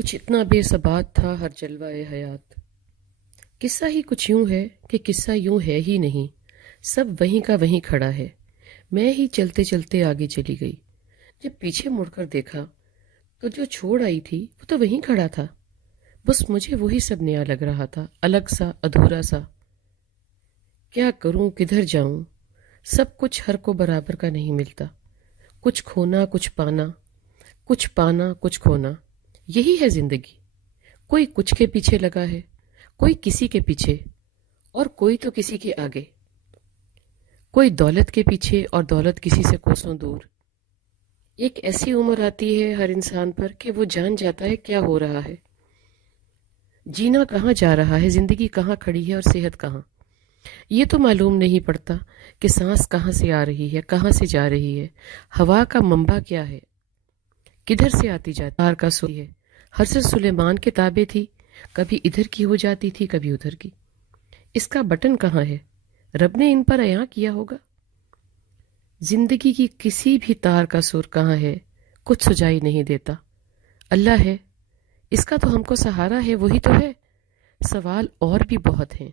کچھ اتنا بے ثبات تھا ہر جلوہ حیات۔ قصہ ہی کچھ یوں ہے کہ قصہ یوں ہے ہی نہیں، سب وہیں کا وہیں کھڑا ہے۔ میں ہی چلتے چلتے آگے چلی گئی، جب پیچھے مڑ کر دیکھا تو جو چھوڑ آئی تھی وہ تو وہیں کھڑا تھا، بس مجھے وہی سب نیا لگ رہا تھا، الگ سا، ادھورا سا۔ کیا کروں، کدھر جاؤں؟ سب کچھ ہر کو برابر کا نہیں ملتا، کچھ کھونا کچھ پانا، کچھ پانا کچھ کھونا، یہی ہے زندگی۔ کوئی کچھ کے پیچھے لگا ہے، کوئی کسی کے پیچھے، اور کوئی تو کسی کے آگے، کوئی دولت کے پیچھے اور دولت کسی سے کوسوں دور۔ ایک ایسی عمر آتی ہے ہر انسان پر کہ وہ جان جاتا ہے کیا ہو رہا ہے، جینا کہاں جا رہا ہے، زندگی کہاں کھڑی ہے اور صحت کہاں۔ یہ تو معلوم نہیں پڑتا کہ سانس کہاں سے آ رہی ہے، کہاں سے جا رہی ہے، ہوا کا منبع کیا ہے، کدھر سے آتی جاتی تار کا سوئی ہے۔ حضرت سلیمان کی تابع تھی، کبھی ادھر کی ہو جاتی تھی کبھی ادھر کی۔ اس کا بٹن کہاں ہے؟ رب نے ان پر عیاں کیا ہوگا۔ زندگی کی کسی بھی تار کا سر کہاں ہے، کچھ سجائی نہیں دیتا۔ اللہ ہے، اس کا تو ہم کو سہارا ہے، وہی تو ہے۔ سوال اور بھی بہت ہیں،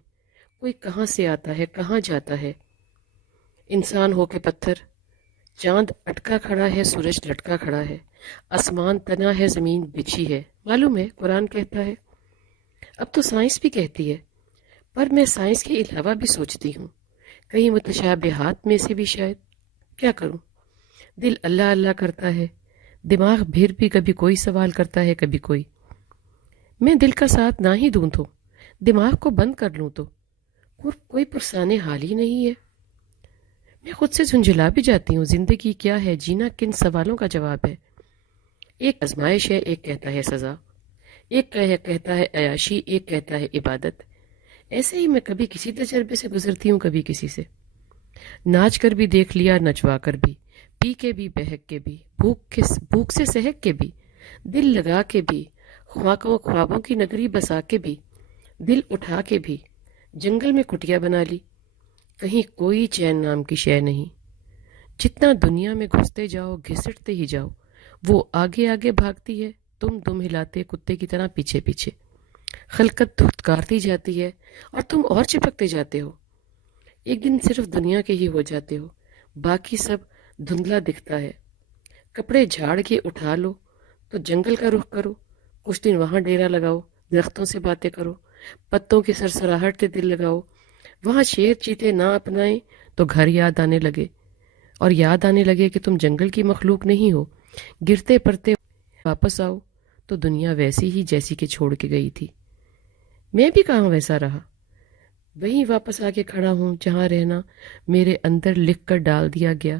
کوئی کہاں سے آتا ہے، کہاں جاتا ہے۔ انسان ہو کے پتھر، چاند اٹکا کھڑا ہے، سورج لٹکا کھڑا ہے، آسمان تنا ہے، زمین بچھی ہے، معلوم ہے قرآن کہتا ہے۔ اب تو سائنس بھی کہتی ہے، پر میں سائنس کے علاوہ بھی سوچتی ہوں، کہیں متشابہات میں سے بھی شاید۔ کیا کروں، دل اللہ اللہ کرتا ہے، دماغ پھر بھی کبھی کوئی سوال کرتا ہے کبھی کوئی۔ میں دل کا ساتھ نہ ہی دوں تو، دماغ کو بند کر لوں تو، کوئی پرسان حال ہی نہیں ہے۔ میں خود سے جھنجھلا بھی جاتی ہوں، زندگی کیا ہے، جینا کن سوالوں کا جواب ہے۔ ایک آزمائش ہے، ایک کہتا ہے سزا، ایک کہتا ہے عیاشی، ایک کہتا ہے عبادت۔ ایسے ہی میں کبھی کسی تجربے سے گزرتی ہوں، کبھی کسی سے۔ ناچ کر بھی دیکھ لیا، نچوا کر بھی، پی کے بھی، بہک کے بھی، بھوک سے سہک کے بھی، دل لگا کے بھی، خوابوں کی نگری بسا کے بھی، دل اٹھا کے بھی، جنگل میں کٹیا بنا لی، کہیں کوئی چین نام کی شے نہیں۔ جتنا دنیا میں گھستے جاؤ، گھسٹتے ہی جاؤ، وہ آگے آگے بھاگتی ہے، تم دم ہلاتے کتے کی طرح پیچھے پیچھے۔ خلقت دھتکارتی جاتی ہے اور تم اور چپکتے جاتے ہو۔ ایک دن صرف دنیا کے ہی ہو جاتے ہو، باقی سب دھندلا دکھتا ہے۔ کپڑے جھاڑ کے اٹھا لو تو جنگل کا رخ کرو، کچھ دن وہاں ڈیرا لگاؤ، درختوں سے باتیں کرو، پتوں کی سرسراہٹ سے دل لگاؤ۔ وہاں شیر چیتے نہ اپنائیں تو گھر یاد آنے لگے، اور یاد آنے لگے کہ تم جنگل کی مخلوق نہیں ہو۔ گرتے پڑتے واپس آؤ تو دنیا ویسی ہی جیسی کہ چھوڑ کے گئی تھی۔ میں بھی کہاں ویسا رہا، وہیں واپس آ کے کھڑا ہوں جہاں رہنا میرے اندر لکھ کر ڈال دیا گیا۔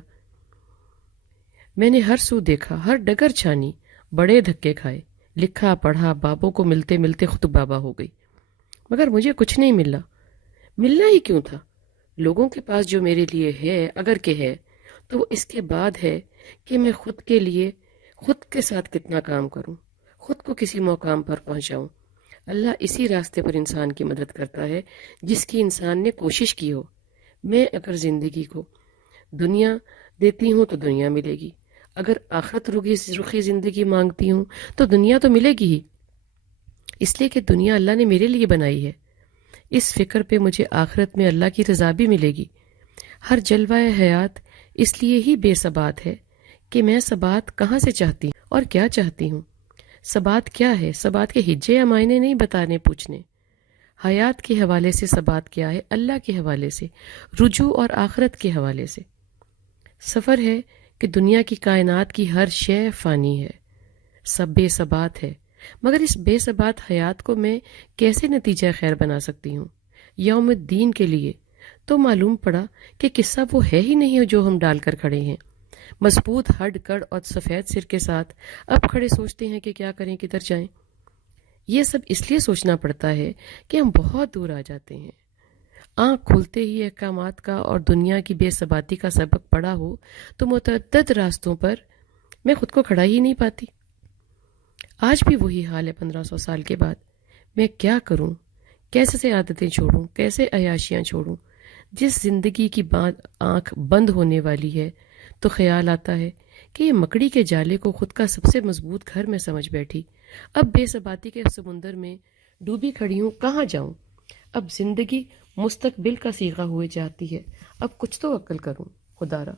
میں نے ہر سو دیکھا، ہر ڈگر چھانی، بڑے دھکے کھائے، لکھا پڑھا، بابوں کو ملتے ملتے خود بابا ہو گئی، مگر مجھے کچھ نہیں ملا۔ ملنا ہی کیوں تھا؟ لوگوں کے پاس جو میرے لیے ہے، اگر کہ ہے، تو وہ اس کے بعد ہے کہ میں خود کے لیے خود کے ساتھ کتنا کام کروں، خود کو کسی مقام پر پہنچاؤں۔ اللہ اسی راستے پر انسان کی مدد کرتا ہے جس کی انسان نے کوشش کی ہو۔ میں اگر زندگی کو دنیا دیتی ہوں تو دنیا ملے گی، اگر آخرت رخی زندگی مانگتی ہوں تو دنیا تو ملے گی ہی، اس لیے کہ دنیا اللہ نے میرے لیے بنائی ہے۔ اس فکر پہ مجھے آخرت میں اللہ کی رضا بھی ملے گی۔ ہر جلوہ حیات اس لیے ہی بے ثبات ہے کہ میں ثبات کہاں سے چاہتی ہوں اور کیا چاہتی ہوں۔ ثبات کیا ہے؟ ثبات کے ہجے یا معنی نہیں بتانے پوچھنے۔ حیات کے حوالے سے ثبات کیا ہے؟ اللہ کے حوالے سے، رجوع اور آخرت کے حوالے سے۔ سفر ہے کہ دنیا کی کائنات کی ہر شے فانی ہے، سب بے ثبات ہے، مگر اس بے ثبات حیات کو میں کیسے نتیجہ خیر بنا سکتی ہوں یوم الدین کے لیے؟ تو معلوم پڑا کہ قصہ وہ ہے ہی نہیں جو ہم ڈال کر کھڑے ہیں۔ مضبوط ہڈ کڑ اور سفید سر کے ساتھ اب کھڑے سوچتے ہیں کہ کیا کریں، کدھر جائیں۔ یہ سب اس لیے سوچنا پڑتا ہے کہ ہم بہت دور آ جاتے ہیں۔ آنکھ کھلتے ہی احکامات کا اور دنیا کی بے ثباتی کا سبق پڑا ہو تو متعدد راستوں پر میں خود کو کھڑا ہی نہیں پاتی۔ آج بھی وہی حال ہے 1500 سال کے بعد۔ میں کیا کروں، کیسے سے عادتیں چھوڑوں، کیسے عیاشیاں چھوڑوں؟ جس زندگی کی آنکھ بند ہونے والی ہے تو خیال آتا ہے کہ یہ مکڑی کے جالے کو خود کا سب سے مضبوط گھر میں سمجھ بیٹھی. اب بے ثباتی کے سمندر میں ڈوبی کھڑی ہوں، کہاں جاؤں؟ اب زندگی مستقبل کا صیغہ ہوئے جاتی ہے. اب کچھ تو عقل کروں خدا را.